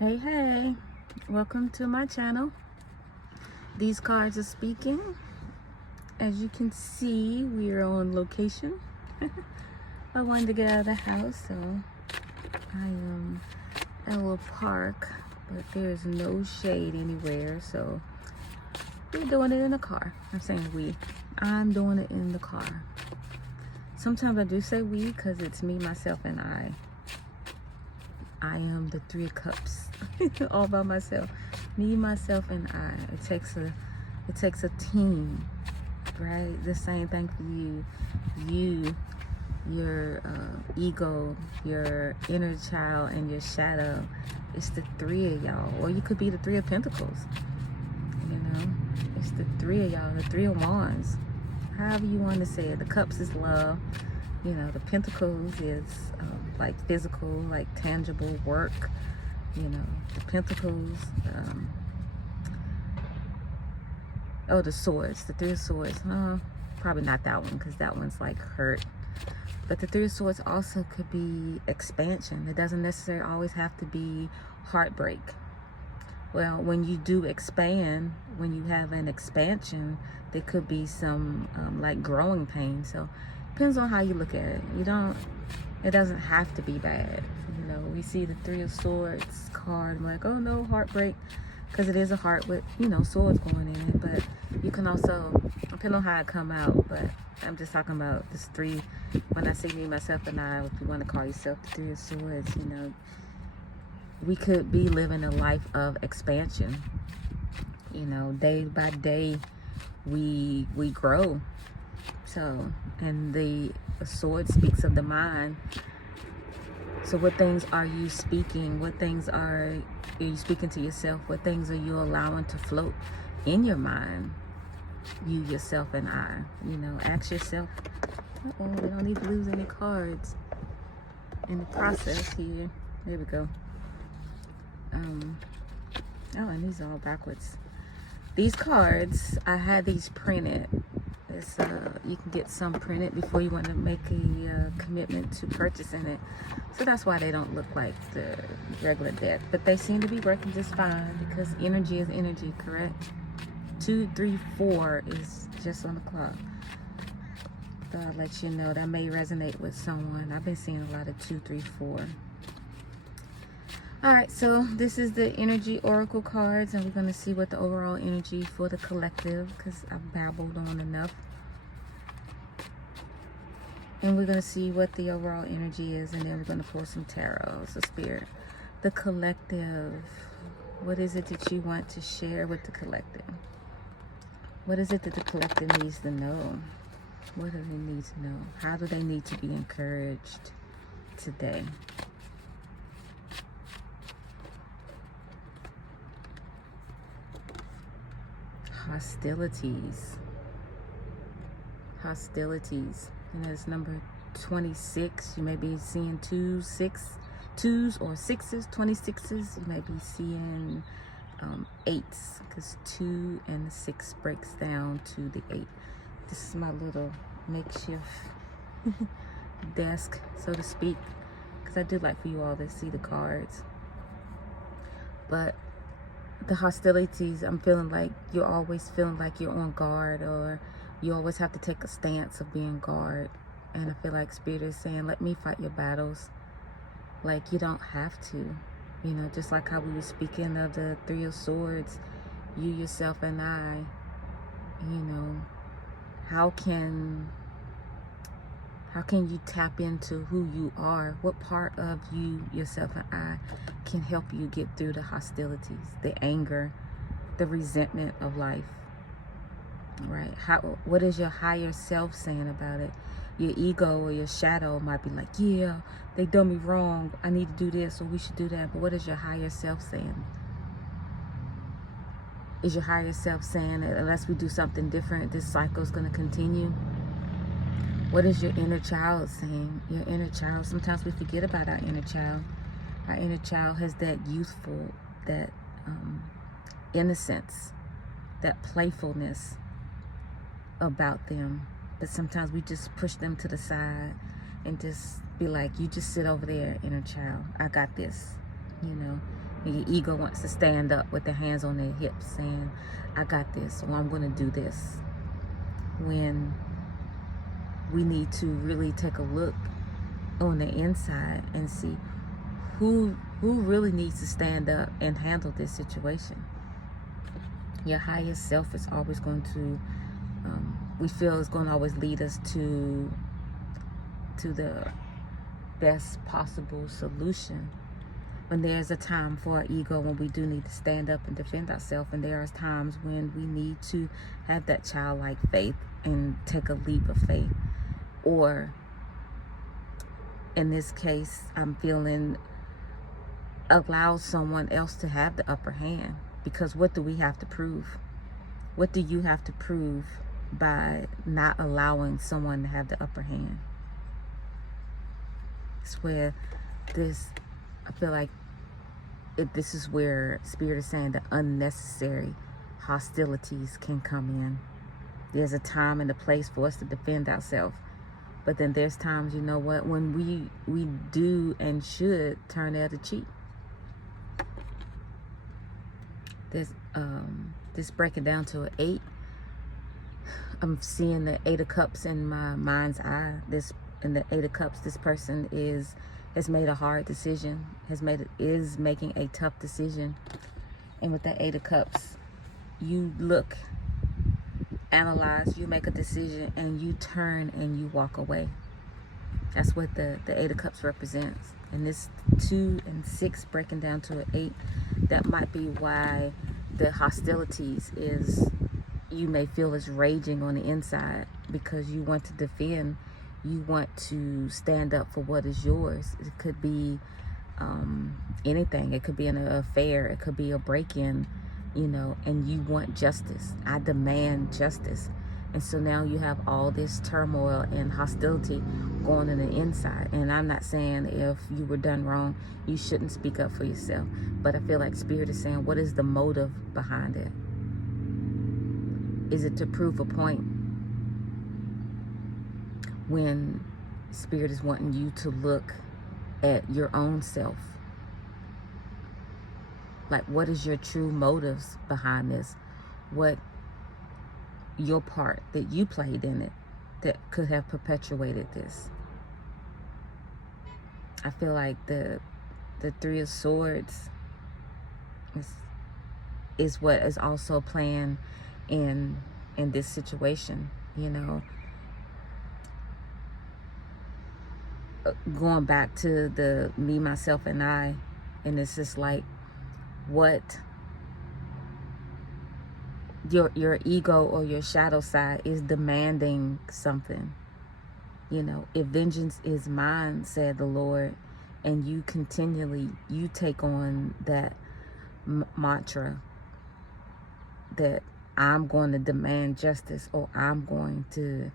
Hey, welcome to my channel. These cards are speaking. As you can see, we are on location. I wanted to get out of the house, so I am at a little park, but there's no shade anywhere, so we're doing it in the car. I'm saying I'm doing it in the car. Sometimes I do say we because it's me, myself, and I. I am the Three of Cups, all by myself. Me, myself, and I. It takes a team, right? The same thing for you. You, your ego, your inner child, and your shadow. It's the three of y'all, or you could be the Three of Pentacles. You know, it's the three of y'all, the Three of Wands. However you want to say it. The Cups is love. You know, the Pentacles is like physical, like tangible work. You know, the Pentacles, the Swords, the Three of Swords. Probably not that one because that one's like hurt. But the Three of Swords also could be expansion. It doesn't necessarily always have to be heartbreak. Well, when you do expand, when you have an expansion, there could be some like growing pain. So depends on how you look at it. It doesn't have to be bad. You know, we see the Three of Swords card, I'm like, oh no, heartbreak, because it is a heart with, you know, swords going in it. But you can also, depending on how it come out, but I'm just talking about this three. When I say me, myself, and I, if you want to call yourself the Three of Swords, you know, we could be living a life of expansion. You know, day by day, we grow. So, and the sword speaks of the mind. So what things are you speaking? What things are you speaking to yourself? What things are you allowing to float in your mind? You, yourself, and I. You know, ask yourself. We don't need to lose any cards in the process here. There we go. And these are all backwards. These cards, I had these printed. You can get some printed before you want to make a commitment to purchasing it. So that's why they don't look like the regular deck. But they seem to be working just fine because energy is energy, correct? 2, 3, 4 is just on the clock. So I'll let you know that may resonate with someone. I've been seeing a lot of 2, 3, 4. Alright, so this is the energy oracle cards, and we're going to see what the overall energy for the collective, because I've babbled on enough. And we're going to see what the overall energy is, and then we're going to pull some tarot. So spirit, the collective, what is it that you want to share with the collective? What is it that the collective needs to know? What do they need to know? How do they need to be encouraged today? Hostilities. You know, it's number 26. You may be seeing 2s or 6s, 26s. You may be seeing 8s, because 2 and 6 breaks down to the 8. This is my little makeshift desk, so to speak, because I do like for you all to see the cards. But the hostilities, I'm feeling like you're always feeling like you're on guard, or you always have to take a stance of being guard. And I feel like Spirit is saying, let me fight your battles. Like, you don't have to. You know, just like how we were speaking of the Three of Swords, you, yourself, and I. You know, how can you tap into who you are? What part of you, yourself, and I can help you get through the hostilities, the anger, the resentment of life, right? What is your higher self saying about it? Your ego or your shadow might be like, yeah, they done me wrong. I need to do this, or we should do that. But what is your higher self saying? Is your higher self saying that unless we do something different, this cycle is going to continue? What is your inner child saying? Your inner child, sometimes we forget about our inner child. Our inner child has that youthful, that innocence, that playfulness about them. But sometimes we just push them to the side and just be like, you just sit over there, inner child. I got this, you know. Your ego wants to stand up with their hands on their hips saying, I got this, or I'm going to do this. When we need to really take a look on the inside and see who really needs to stand up and handle this situation. Your highest self is always going to, we feel is going to always lead us to the best possible solution. When there's a time for our ego, when we do need to stand up and defend ourselves, and there are times when we need to have that childlike faith and take a leap of faith. Or in this case, I'm feeling allow someone else to have the upper hand. Because what do we have to prove? What do you have to prove by not allowing someone to have the upper hand? It's where I feel like this is where Spirit is saying the unnecessary hostilities can come in. There's a time and a place for us to defend ourselves. But then there's times, you know what, when we do and should turn the other cheek. This breaking down to an 8. I'm seeing the 8 of Cups in my mind's eye. In the 8 of Cups, this person has made a hard decision, is making a tough decision. And with the 8 of Cups, you look, analyze, you make a decision, and you turn and you walk away. That's what the 8 of Cups represents. And this 2 and 6 breaking down to an 8, that might be why the hostilities is, you may feel is raging on the inside, because you want to defend, you want to stand up for what is yours. It could be anything. It could be an affair, it could be a break-in, you know, and you want justice. I demand justice. And so now you have all this turmoil and hostility going on the inside. And I'm not saying if you were done wrong, you shouldn't speak up for yourself. But I feel like Spirit is saying, what is the motive behind it? Is it to prove a point? When Spirit is wanting you to look at your own self. Like, what is your true motives behind this? What your part that you played in it that could have perpetuated this? I feel like the 3 of Swords is what is also playing in this situation, you know. Going back to the me, myself, and I, and it's just like, what your ego or your shadow side is demanding something. You know, if vengeance is mine, said the Lord, and you continually, you take on that mantra that I'm going to demand justice, or I'm going to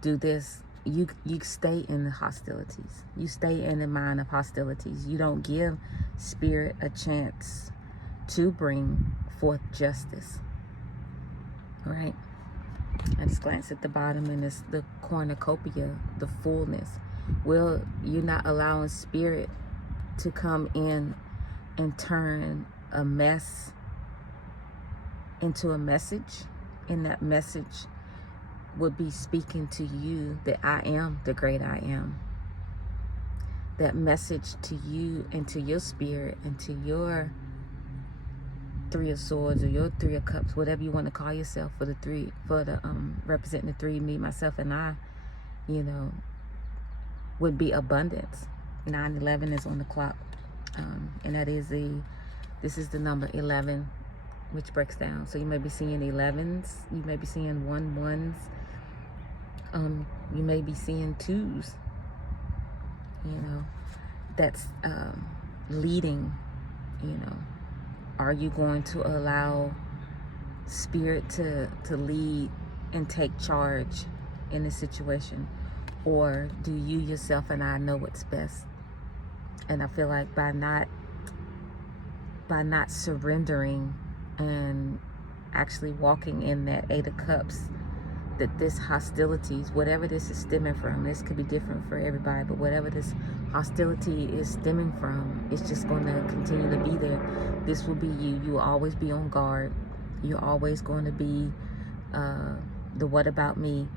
do this, you stay in the hostilities. You stay in the mind of hostilities. You don't give Spirit a chance to bring forth justice. All right? I just glanced at the bottom, and it's the cornucopia, the fullness. Well, you're not allowing Spirit to come in and turn a mess into a message, and that message would be speaking to you that I am the great I am. That message to you and to your spirit and to your 3 of Swords or your 3 of Cups, whatever you want to call yourself, for the 3, for the representing the 3, me, myself, and I, you know, would be abundance. 9/11 is on the clock, and that is this is the number 11, which breaks down. So you may be seeing 11s, you may be seeing 1s, you may be seeing 2s. You know, that's leading. You know, are you going to allow Spirit to lead and take charge in the situation, or do you yourself and I know what's best? And I feel like by not surrendering and actually walking in that 8 of Cups, that this hostilities, whatever this is stemming from, this could be different for everybody, but whatever this hostility is stemming from. It's just going to continue to be there. This will be you. You will always be on guard. You're always going to be the what about me.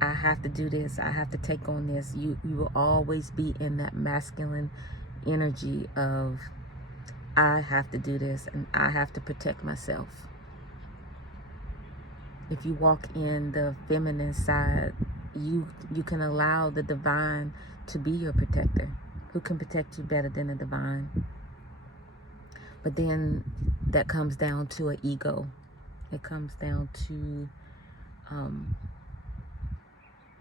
I have to do this. I have to take on this. You will always be in that masculine energy of I have to do this and I have to protect myself. If you walk in the feminine side, you can allow the divine to be your protector. Who can protect you better than the divine? But then that comes down to an ego. It comes down to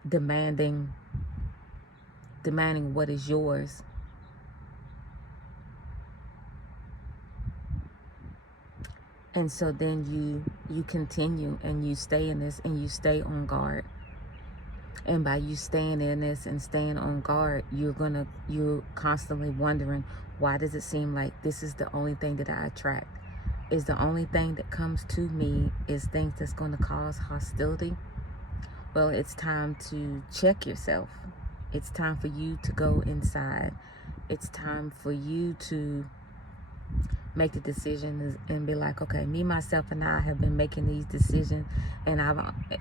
demanding what is yours. And so then you continue and you stay in this and you stay on guard. And by you staying in this and staying on guard, you're constantly wondering, why does it seem like this is the only thing that I attract? Is the only thing that comes to me is things that's going to cause hostility? Well, it's time to check yourself. It's time for you to go inside. It's time for you to make the decision and be like, okay, me, myself, and I have been making these decisions, and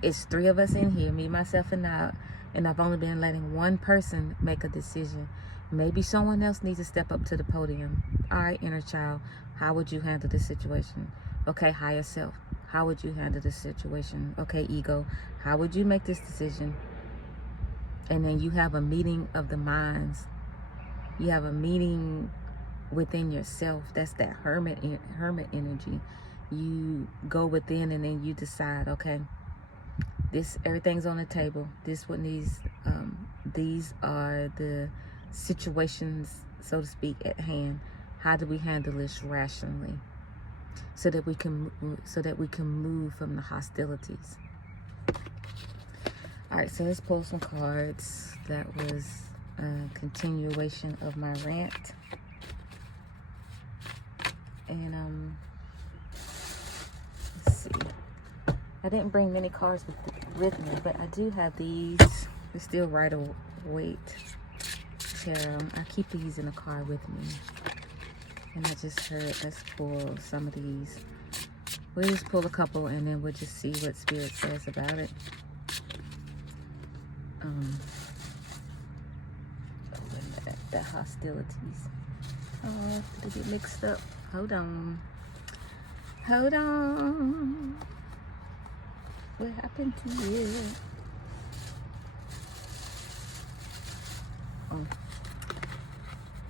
it's 3 of us in here, me, myself, and I, and I've only been letting one person make a decision. Maybe someone else needs to step up to the podium. All right, inner child, how would you handle this situation? Okay, higher self, how would you handle this situation? Okay, ego, how would you make this decision? And then you have a meeting of the minds. You have a meeting within yourself. That's that hermit energy. You go within and then you decide, okay, everything's on the table. These are the situations, so to speak, at hand. How do we handle this rationally, so that we can move from the hostilities? All right, so let's pull some cards. That was a continuation of my rant. And let's see. I didn't bring many cards with me, but I do have these. They're still Rider-Waite tarot. I keep these in the car with me. And I just heard, let's pull some of these. We'll just pull a couple and then we'll just see what Spirit says about it. The hostilities. Oh, did it get mixed up? Hold on. Hold on. What happened to you?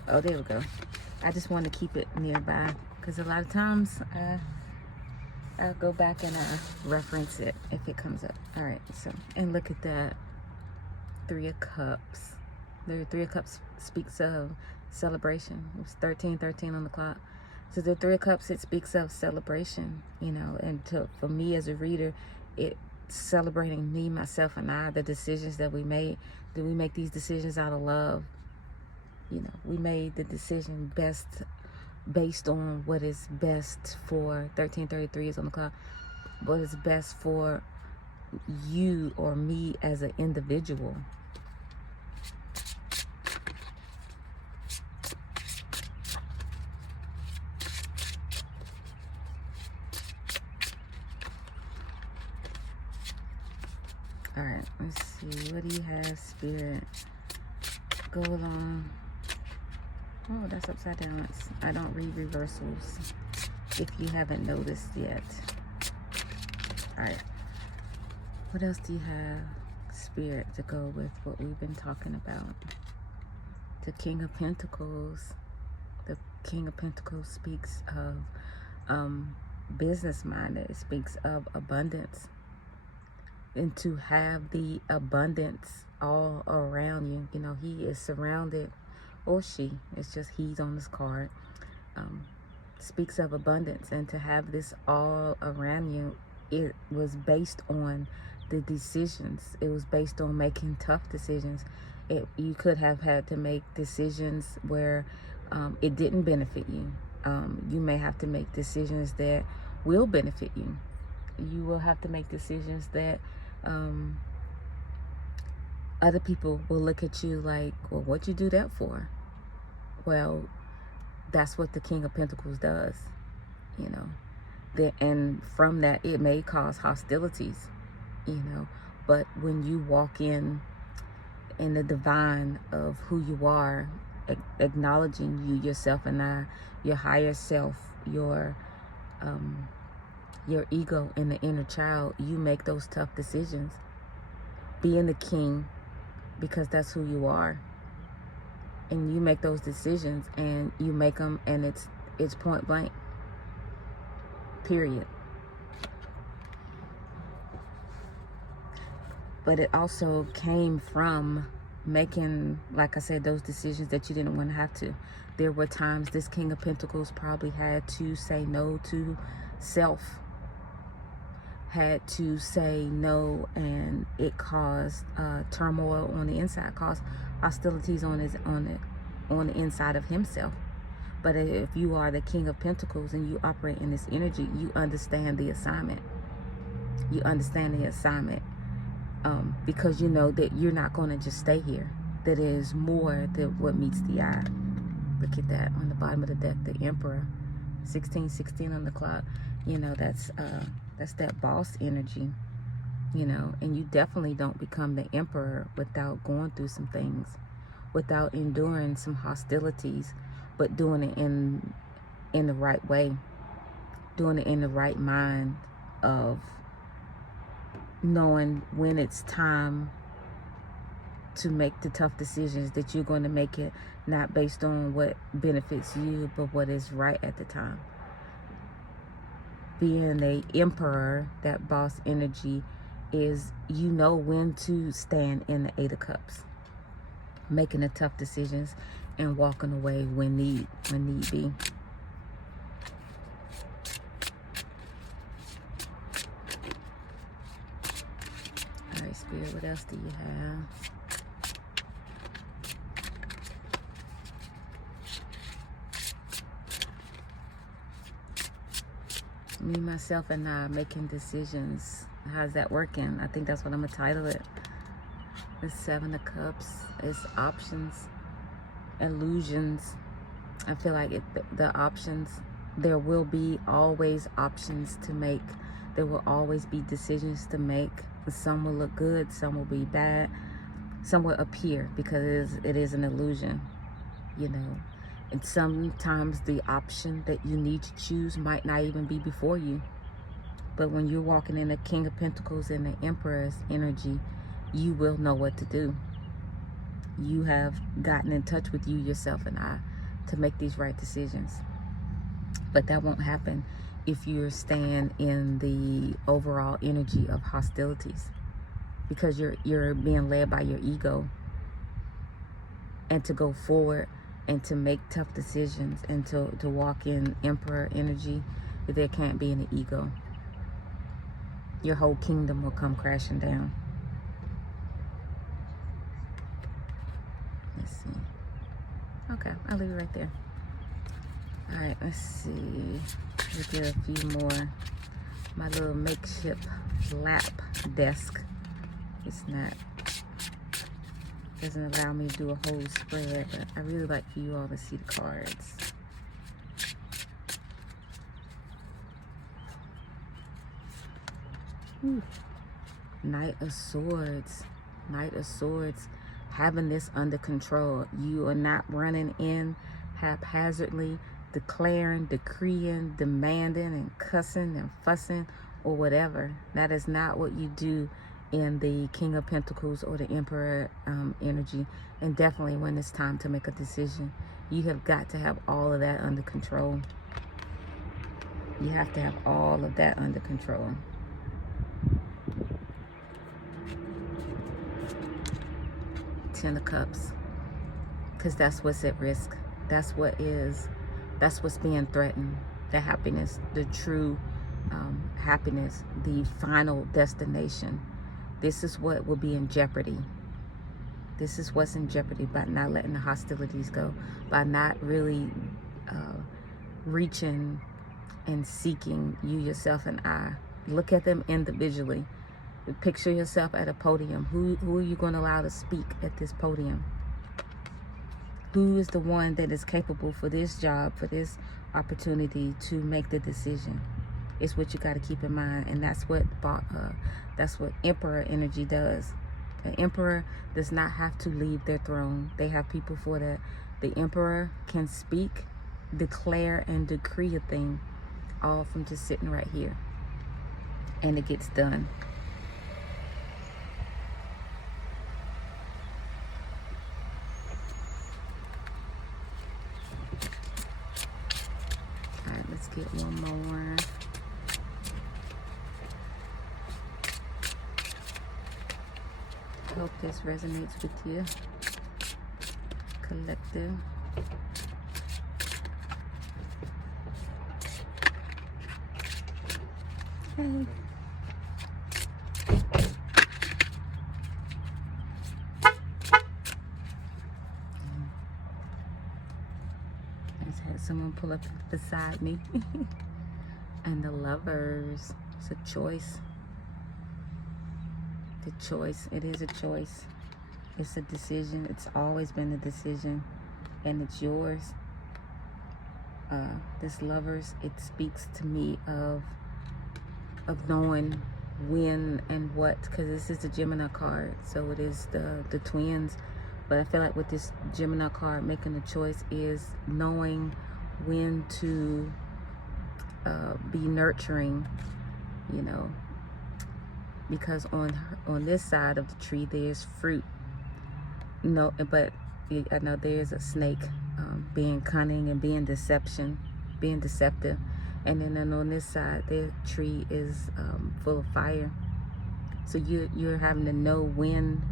Oh, there we go. I just want to keep it nearby because a lot of times I'll go back and reference it if it comes up. All right, so, and look at that. 3 of Cups. The 3 of Cups speaks of celebration. It was 13:13 on the clock. So the 3 of Cups, it speaks of celebration, you know, and for me as a reader, it's celebrating me, myself, and I, the decisions that we made. Did we make these decisions out of love? You know, we made the decision based on what is best for 13:33 is on the clock. What is best for you or me as an individual. All right, let's see. What do you have, Spirit? Go along. Oh, that's upside down. I don't read reversals, if you haven't noticed yet. All right. What else do you have, Spirit, to go with what we've been talking about? The King of Pentacles. The King of Pentacles speaks of business-minded. It speaks of abundance. And to have the abundance all around you. You know, he is surrounded, or she, it's just he's on this card. Speaks of abundance. And to have this all around you, it was based on the decisions. It was based on making tough decisions. You could have had to make decisions where it didn't benefit you. You may have to make decisions that will benefit you. You will have to make decisions that Other people will look at you like, well, what'd you do that for? Well, that's what the King of Pentacles does, you know. And from that, it may cause hostilities, you know. But when you walk in the divine of who you are, acknowledging you, yourself, and I, your higher self, your ego, and the inner child, you make those tough decisions. Being the king, because that's who you are, and you make those decisions, and you make them, and it's point blank. Period. But it also came from making, like I said, those decisions that you didn't want to have to. There were times this King of Pentacles probably had to say no to self, had to say no, and it caused turmoil on the inside, caused hostilities on the inside of himself. But if you are the King of Pentacles and you operate in this energy, you understand the assignment. You understand the assignment. Because you know that you're not going to just stay here. That is more than what meets the eye. Look at that on the bottom of the deck, the Emperor, 1616 on the clock. You know, that's that boss energy. You know, and you definitely don't become the Emperor without going through some things, without enduring some hostilities, but doing it in the right way, doing it in the right mind of knowing when it's time to make the tough decisions, that you're going to make it not based on what benefits you, but what is right at the time. Being the Emperor, that boss energy, is you know when to stand in the Eight of Cups, making the tough decisions and walking away when need be. Spirit, what else do you have? Me, myself, and I making decisions. How's that working? I think that's what I'm going to title it. The Seven of Cups. It's options, illusions. I feel like the options, there will be always options to make. There will always be decisions to make. Some will look good, some will be bad, some will appear, because it is an illusion, you know. And sometimes the option that you need to choose might not even be before you. But when you're walking in the King of Pentacles and the Emperor's energy, you will know what to do. You have gotten in touch with you, yourself, and I to make these right decisions. But that won't happen if you're staying in the overall energy of hostilities, because you're being led by your ego. And to go forward and to make tough decisions and to walk in Emperor energy, there can't be any ego. Your whole kingdom will come crashing down. Let's see. Okay, I'll leave it right there. All right, let's see. We'll get a few more. My little makeshift lap desk. It's not, doesn't allow me to do a whole spread, but I really like for you all to see the cards. Ooh. Knight of Swords. Knight of Swords. Having this under control. You are not running in haphazardly, declaring, decreeing, demanding, and cussing and fussing or whatever. That is not what you do in the King of Pentacles or the Emperor energy. And definitely when it's time to make a decision, you have got to have all of that under control. You have to have all of that under control. Ten of Cups. Because that's what's at risk. That's what's being threatened. The happiness, the true happiness, the final destination. This is what will be in jeopardy. This is what's in jeopardy by not letting the hostilities go, by not really reaching and seeking you, yourself, and I. Look at them individually. Picture yourself at a podium. Who are you going to allow to speak at this podium? Who is the one that is capable for this job, for this opportunity to make the decision? It's what you got to keep in mind, and that's what emperor energy does. An emperor does not have to leave their throne. They have people for that. The emperor can speak, declare, and decree a thing, all from just sitting right here, and it gets done. All right, let's get one more. I hope this resonates with you, collective. Hey. I just had someone pull up beside me. And the Lovers. It's a choice. The choice. It is a choice. It's a decision. It's always been a decision. And it's yours. This Lovers, it speaks to me of knowing when and what, because this is the Gemini card, so it is the twins. But I feel like with this Gemini card, making a choice is knowing when to be nurturing, you know, because on this side of the tree there's fruit. No, but I know there's a snake being cunning and being deceptive. And then on this side, the tree is full of fire. So you're having to know when,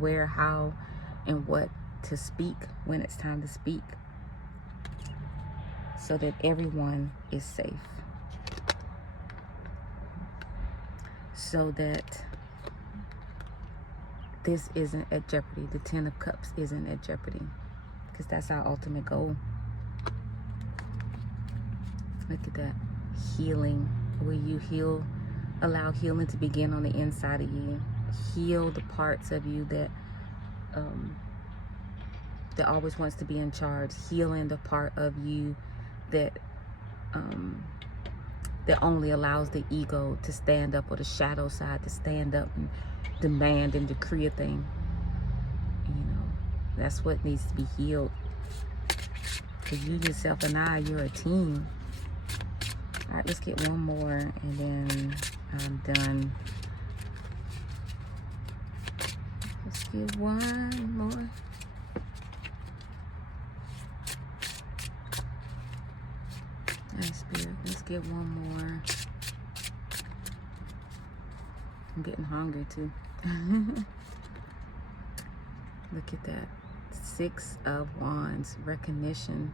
where, how, and what to speak when it's time to speak, so that everyone is safe. So that this isn't at jeopardy. The Ten of Cups isn't at jeopardy, because that's our ultimate goal. Look at that. Healing, where you heal, allow healing to begin on the inside of you. Heal the parts of you that that always wants to be in charge. Healing the part of you that that only allows the ego to stand up, or the shadow side to stand up and demand and decree a thing. You know, that's what needs to be healed. Because you, yourself, and you're a team. All right, let's get one more, and then I'm done. Let's get one more. Nice, Spirit. Let's get one more. I'm getting hungry too. Look at that. Six of Wands. Recognition.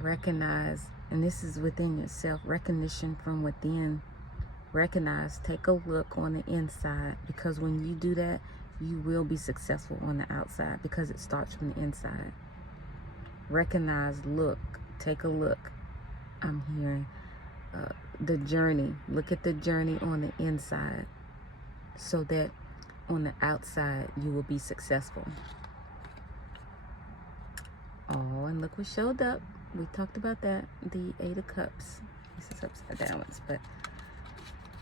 Recognize. And this is within yourself. Recognition from within. Recognize. Take a look on the inside. Because when you do that, you will be successful on the outside. Because it starts from the inside. Recognize. Look. Take a look. I'm hearing the journey. Look at the journey on the inside. So that on the outside, you will be successful. Oh, and look what showed up. We talked about that, the Eight of Cups. This is upside down, but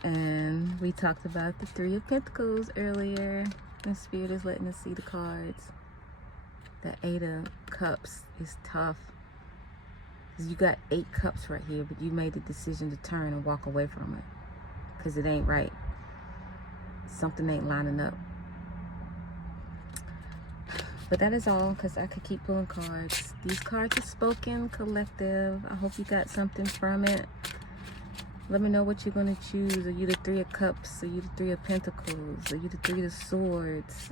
and we talked about the Three of Pentacles earlier. And Spirit is letting us see the cards. The Eight of Cups is tough. You got 8 cups right here, but you made the decision to turn and walk away from it because it ain't right. Something ain't lining up. But that is all, because I could keep pulling cards. These cards are spoken, collective. I hope you got something from it. Let me know what you're going to choose. Are you the Three of Cups? Are you the Three of Pentacles? Are you the Three of Swords?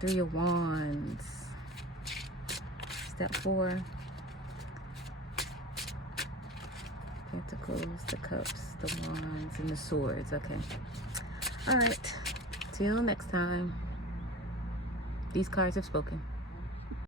Three of Wands? Step 4. Pentacles, the Cups, the Wands, and the Swords. Okay. All right. Till next time. These cards have spoken.